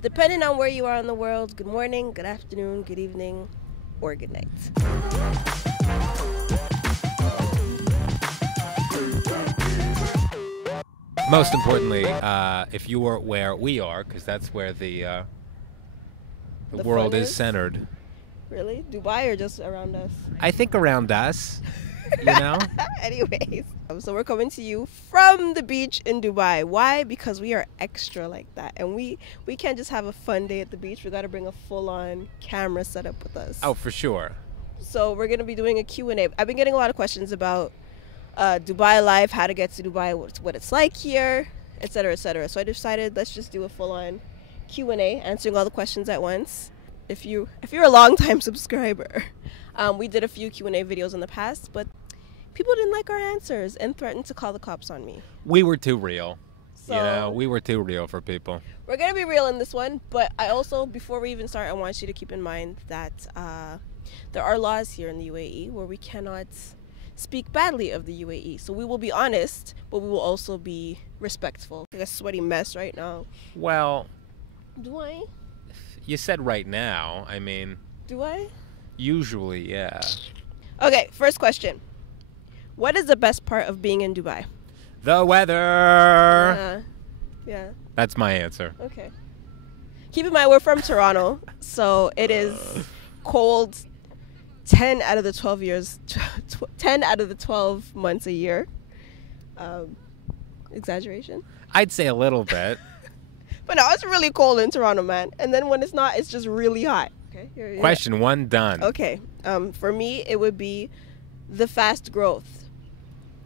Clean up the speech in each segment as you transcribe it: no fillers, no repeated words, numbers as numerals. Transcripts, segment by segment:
Depending on where you are in the world, good morning, good afternoon, good evening, or good night. Most importantly, if you are where we are, because that's where the world fun is centered. Really? Dubai or just around us? I think around us, you know? Anyways, so we're coming to you from the beach in Dubai. Why? Because we are extra like that. And we can't just have a fun day at the beach. We got to bring a full-on camera setup with us. Oh, for sure. So we're going to be doing a Q&A. I've been getting a lot of questions about Dubai life, how to get to Dubai, what it's like here, etc., etc. So I decided let's just do a full-on Q&A, answering all the questions at once. If you're a long-time subscriber, we did a few Q&A videos in the past, but people didn't like our answers and threatened to call the cops on me. We were too real. So we were too real for people. We're going to be real in this one, but I also, before we even start, I want you to keep in mind that there are laws here in the UAE where we cannot speak badly of the UAE. So we will be honest, but we will also be respectful. Like a sweaty mess right now. Well, do I? You said right now. I mean, do I? Usually, yeah. Okay, first question. What is the best part of being in Dubai? The weather. Yeah. That's my answer. Okay. Keep in mind, we're from Toronto, so it is cold 10 out of the 12 years, 10 out of the 12 months a year. Exaggeration? I'd say a little bit. But no, it's really cold in Toronto, man. And then when it's not, it's just really hot. Okay. Question one done. Okay. For me, it would be the fast growth.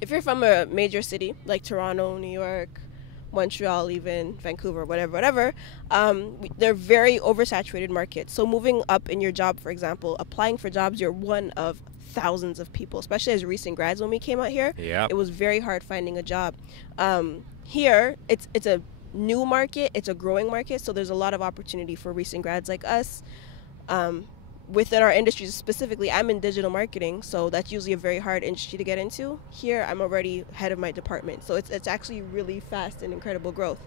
If you're from a major city like Toronto, New York, Montreal, even Vancouver, whatever, they're very oversaturated markets. So moving up in your job, for example, applying for jobs, you're one of thousands of people, especially as recent grads. When we came out here, it was very hard finding a job. Here, it's a new market, it's a growing market, so there's a lot of opportunity for recent grads like us. Within our industry specifically, I'm in digital marketing, so that's usually a very hard industry to get into. Here, I'm already head of my department, so it's actually really fast and incredible growth.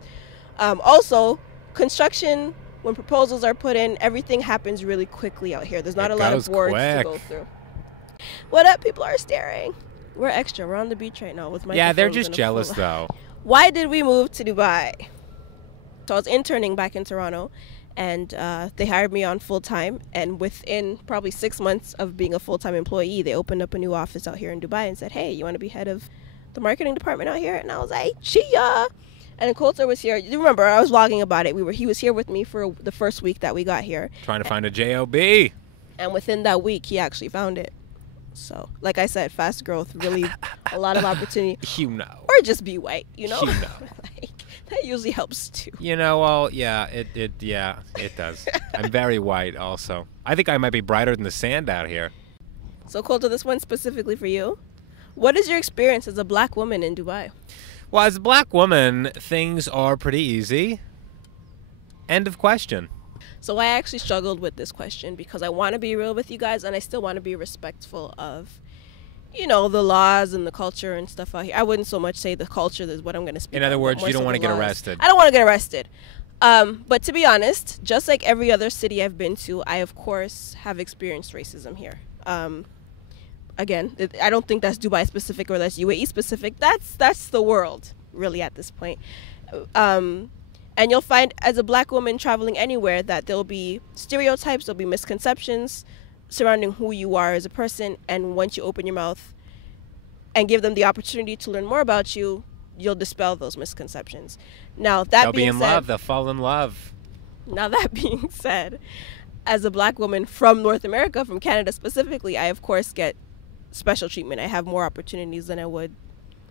Also, construction, when proposals are put in, everything happens really quickly out here. There's not a lot of boards to go through. What up? People are staring. We're extra. We're on the beach right now with my Yeah, they're just jealous though. Why did we move to Dubai? So I was interning back in Toronto, and they hired me on full-time, and within probably 6 months of being a full-time employee, they opened up a new office out here in Dubai and said, hey, you want to be head of the marketing department out here? And I was like, chia! And Coulter was here. You remember, I was vlogging about it. He was here with me for the first week that we got here. Trying to find a job. And within that week, he actually found it. So, like I said, fast growth, really a lot of opportunity. You know. Or just be white, you know? That usually helps too. You know, well, yeah, it does. I'm very white also. I think I might be brighter than the sand out here. So, Coulter, this one specifically for you. What is your experience as a black woman in Dubai? Well, as a black woman, things are pretty easy. End of question. So I actually struggled with this question because I want to be real with you guys, and I still want to be respectful of, you know, the laws and the culture and stuff out here. I wouldn't so much say the culture is what I'm going to speak. In other words, you don't want to get arrested. I don't want to get arrested. But to be honest, just like every other city I've been to, I, of course, have experienced racism here. Again, I don't think that's Dubai specific or that's UAE specific. That's the world, really, at this point. And you'll find, as a black woman traveling anywhere, that there'll be stereotypes, there'll be misconceptions surrounding who you are as a person. And once you open your mouth and give them the opportunity to learn more about you, you'll dispel those misconceptions. Now, that being said, love. They'll fall in love. Now, that being said, as a black woman from North America, from Canada specifically, I, of course, get special treatment. I have more opportunities than I would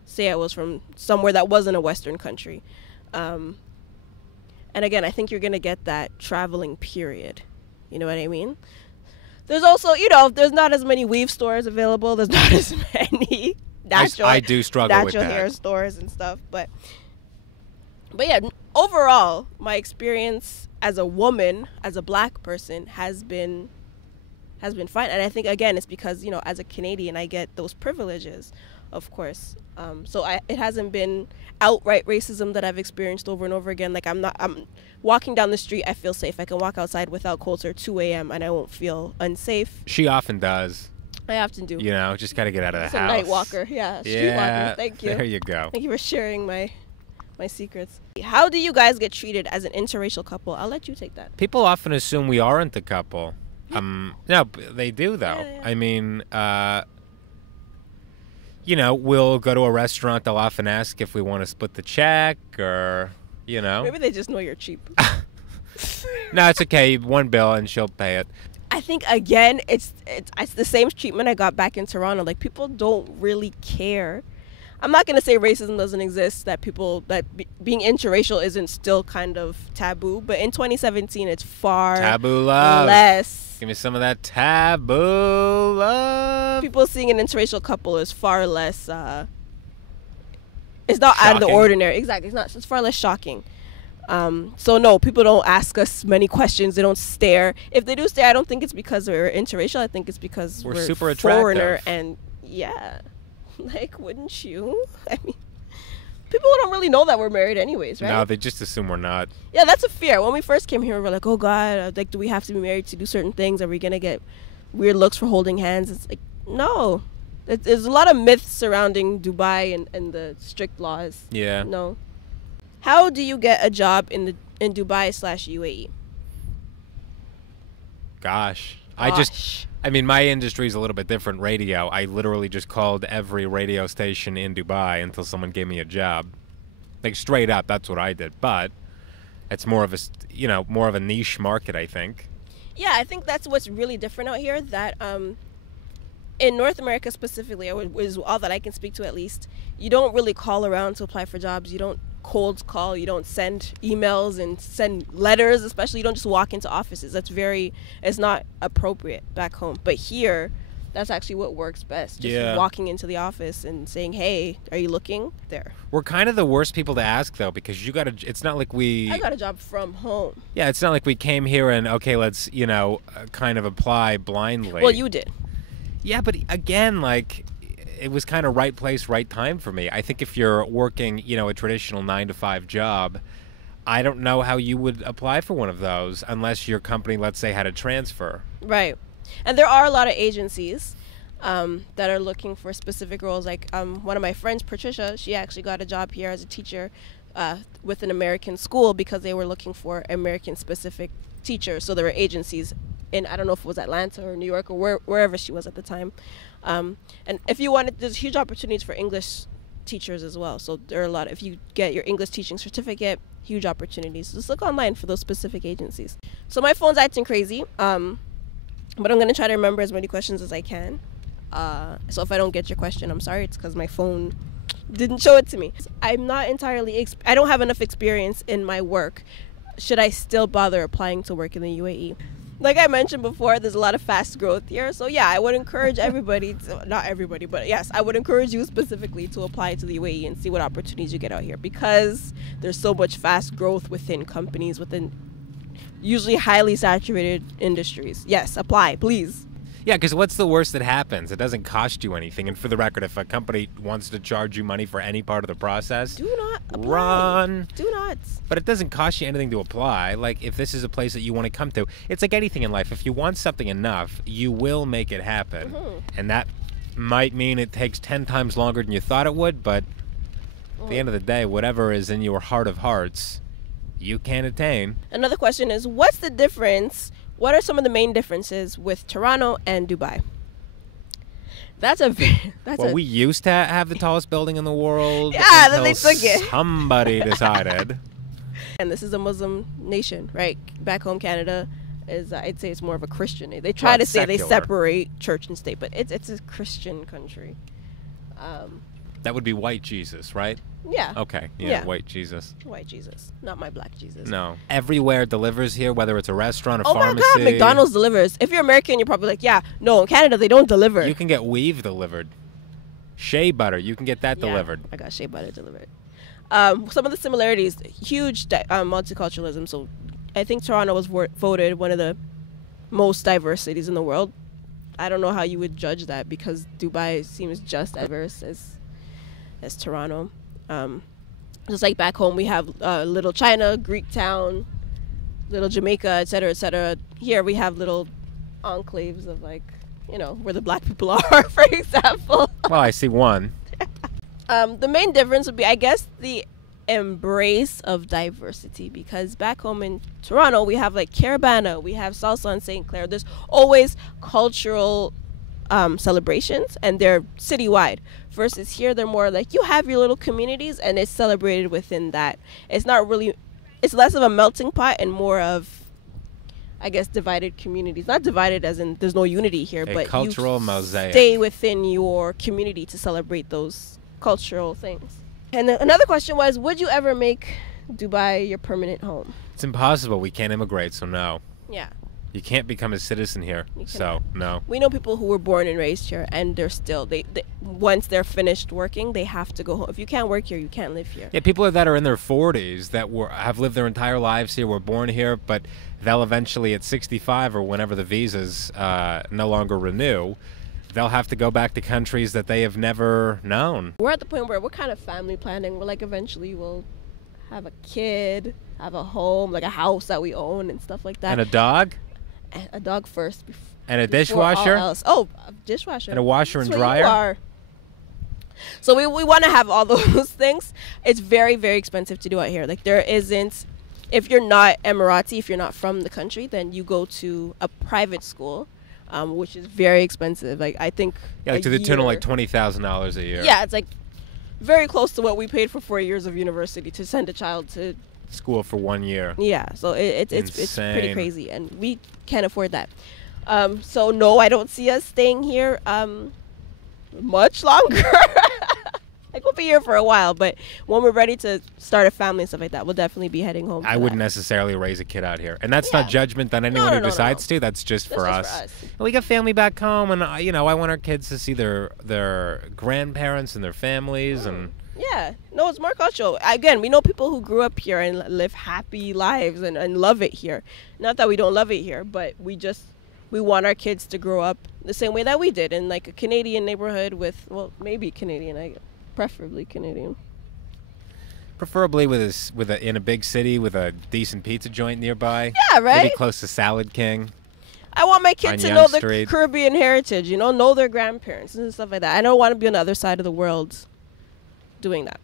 say I was from somewhere that wasn't a Western country. And again, I think you're going to get that traveling period. You know what I mean? There's also, you know, there's not as many weave stores available. There's not as many I do struggle with that. Natural hair stores and stuff. But yeah, overall, my experience as a woman, as a black person, has been fine. And I think, again, it's because, you know, as a Canadian, I get those privileges, of course. It hasn't been outright racism that I've experienced over and over again. Like I'm walking down the street, I feel safe. I can walk outside without coats or 2 a.m. and I won't feel unsafe. She often does. I often do. You know, just got to get out of the It's house. a night walker. Yeah, street walker. Thank you. There you go. Thank you for sharing my secrets. How do you guys get treated as an interracial couple? I'll let you take that. People often assume we aren't a couple. No, they do though. Yeah. I mean, you know, we'll go to a restaurant. They'll often ask if we want to split the check, or you know. Maybe they just know you're cheap. No, it's okay. One bill and she'll pay it. I think again, it's the same treatment I got back in Toronto. Like people don't really care. I'm not gonna say racism doesn't exist. That being interracial isn't still kind of taboo. But in 2017, it's far Taboo love. less. Give me some of that taboo love. People seeing an interracial couple is far less. It's not out of the Shocking. ordinary. Exactly. It's far less shocking. So no, people don't ask us many questions. They don't stare. If they do stare, I don't think it's because we're interracial. I think it's because we're super foreigner. attractive. And yeah, like, wouldn't you? I mean, people don't really know that we're married anyways, right? No, they just assume we're not. Yeah, that's a fear. When we first came here, we were like, oh God, like, do we have to be married to do certain things? Are we gonna get weird looks for holding hands? It's like, no. There's a lot of myths surrounding Dubai and the strict laws. Yeah. No. How do you get a job in Dubai/UAE? Gosh. Gosh. I mean, my industry is a little bit different. Radio. I literally just called every radio station in Dubai until someone gave me a job. Like, straight up, that's what I did. But it's more of a niche market, I think. Yeah, I think that's what's really different out here. That in North America specifically, is all that I can speak to at least, you don't really call around to apply for jobs. You don't cold call. You don't send emails and send letters, especially. You don't just walk into offices. It's not appropriate back home. But here, that's actually what works best. Just walking into the office and saying, hey, are you looking? There. We're kind of the worst people to ask, though, because it's not like I got a job from home. Yeah, it's not like we came here and, okay, let's, kind of apply blindly. Well, you did. Yeah, but again, like, it was kind of right place, right time for me. I think if you're working, a traditional 9-to-5 job, I don't know how you would apply for one of those unless your company, let's say, had a transfer. Right. And there are a lot of agencies that are looking for specific roles. Like one of my friends, Patricia, she actually got a job here as a teacher with an American school because they were looking for American-specific teachers. So there were agencies in, I don't know if it was Atlanta or New York or wherever she was at the time. And if you wanted, there's huge opportunities for English teachers as well. So there are a lot. If you get your English teaching certificate, huge opportunities. Just look online for those specific agencies. So my phone's acting crazy, but I'm going to try to remember as many questions as I can. So if I don't get your question, I'm sorry. It's because my phone didn't show it to me. I'm not entirely, I don't have enough experience in my work. Should I still bother applying to work in the UAE? Like I mentioned before, there's a lot of fast growth here. So yeah, I would encourage everybody, not everybody, but yes, I would encourage you specifically to apply to the UAE and see what opportunities you get out here, because there's so much fast growth within companies, within usually highly saturated industries. Yes, apply, please. Yeah, because what's the worst that happens? It doesn't cost you anything. And for the record, if a company wants to charge you money for any part of the process, do not apply. Run. Do not. But it doesn't cost you anything to apply. Like, if this is a place that you want to come to, it's like anything in life. If you want something enough, you will make it happen. Mm-hmm. And that might mean it takes 10 times longer than you thought it would, but at the end of the day, whatever is in your heart of hearts, you can attain. Another question is, what's the difference? What are some of the main differences with Toronto and Dubai? We used to have the tallest building in the world. Yeah, then they took it. Somebody decided. And this is a Muslim nation, right? Back home, Canada is, I'd say it's more of a Christian. They try to say secular. They separate church and state, but it's a Christian country. That would be white Jesus, right? Yeah. Okay. Yeah, white Jesus. White Jesus, not my black Jesus. No. Everywhere delivers here, whether it's a restaurant, a pharmacy. Oh my God, McDonald's delivers. If you're American, you're probably like, yeah, no, in Canada, they don't deliver. You can get weave delivered. Shea butter, you can get that delivered. I got shea butter delivered. Some of the similarities, huge multiculturalism. So I think Toronto was voted one of the most diverse cities in the world. I don't know how you would judge that, because Dubai seems just as diverse as as Toronto. Just like back home, we have Little China, Greek Town, Little Jamaica, etc., etc. Here we have little enclaves of, like, you know, where the black people are, for example. Well, I see one. The main difference would be, I guess, the embrace of diversity, because back home in Toronto we have like Carabana, we have Salsa and St. Clair. There's always cultural celebrations, and they're citywide, versus here they're more like you have your little communities and it's celebrated within that. It's not really, it's less of a melting pot and more of, I guess, divided communities. Not divided as in there's no unity here, but cultural you mosaic. Stay within your community to celebrate those cultural things. And another question was, would you ever make Dubai your permanent home? It's impossible. We can't immigrate, so no. Yeah. You can't become a citizen here, so no. We know people who were born and raised here, and they're still, they once they're finished working, they have to go home. If you can't work here, you can't live here. Yeah, people that are in their 40s that have lived their entire lives here, were born here, but they'll eventually at 65 or whenever the visas no longer renew, they'll have to go back to countries that they have never known. We're at the point where we're kind of family planning. We're like, eventually we'll have a kid, have a home, like a house that we own and stuff like that. And a dog? A dog first. And a dishwasher? Oh, a dishwasher. And a washer and That's dryer? What you are. So we want to have all those things. It's very, very expensive to do out here. Like, there isn't, if you're not Emirati, if you're not from the country, then you go to a private school, which is very expensive. Like, I think to the tune of like $20,000 a year. Yeah, it's like very close to what we paid for 4 years of university to send a child to school for 1 year. Yeah, so it's pretty crazy, and we can't afford that. So no, I don't see us staying here much longer. Like, we'll be here for a while, but when we're ready to start a family and stuff like that, we'll definitely be heading home. I wouldn't necessarily raise a kid out here, and that's not judgment on anyone who decides to. That's just for us. We got family back home, and I want our kids to see their grandparents and their families, and yeah, no, it's more cultural. Again, we know people who grew up here and live happy lives and love it here. Not that we don't love it here, but we want our kids to grow up the same way that we did, in like a Canadian neighborhood with, well, maybe Canadian, preferably Canadian. Preferably in a big city with a decent pizza joint nearby. Yeah, right. Maybe close to Salad King. I want my kids to know the Caribbean heritage, know their grandparents and stuff like that. I don't want to be on the other side of the world doing that.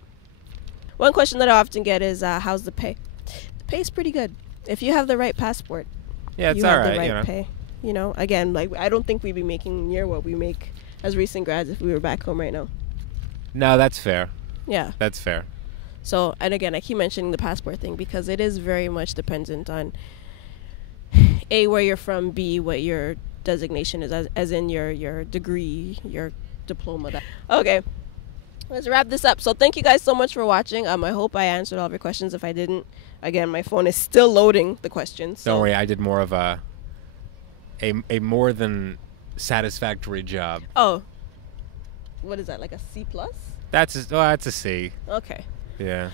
One question that I often get is, how's the pay? The pay's pretty good if you have the right passport. Yeah, it's you all have right. The right pay. Again, like, I don't think we'd be making near what we make as recent grads if we were back home right now. No, that's fair. Yeah, that's fair. So, and again, I keep mentioning the passport thing because it is very much dependent on A, where you're from, B, what your designation is, as in your degree, your diploma. Okay. Let's wrap this up. So thank you guys so much for watching. I hope I answered all of your questions. If I didn't, again, my phone is still loading the questions. So. Don't worry, I did more of a more than satisfactory job. Oh, what is that? Like a C+? That's a C. Okay. Yeah.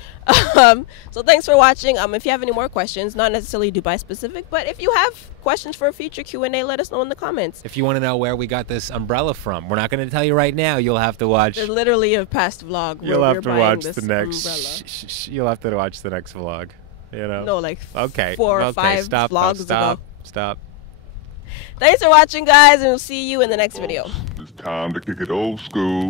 So thanks for watching. If you have any more questions, not necessarily Dubai specific, but if you have questions for a future Q&A, let us know in the comments. If you want to know where we got this umbrella from, we're not going to tell you right now. You'll have to watch. There's literally a past vlog. You'll have to watch the next. Umbrella. You'll have to watch the next vlog. No, like okay. 4 or 5 vlogs ago. Stop. Thanks for watching, guys, and we'll see you in the next video. It's time to kick it old school.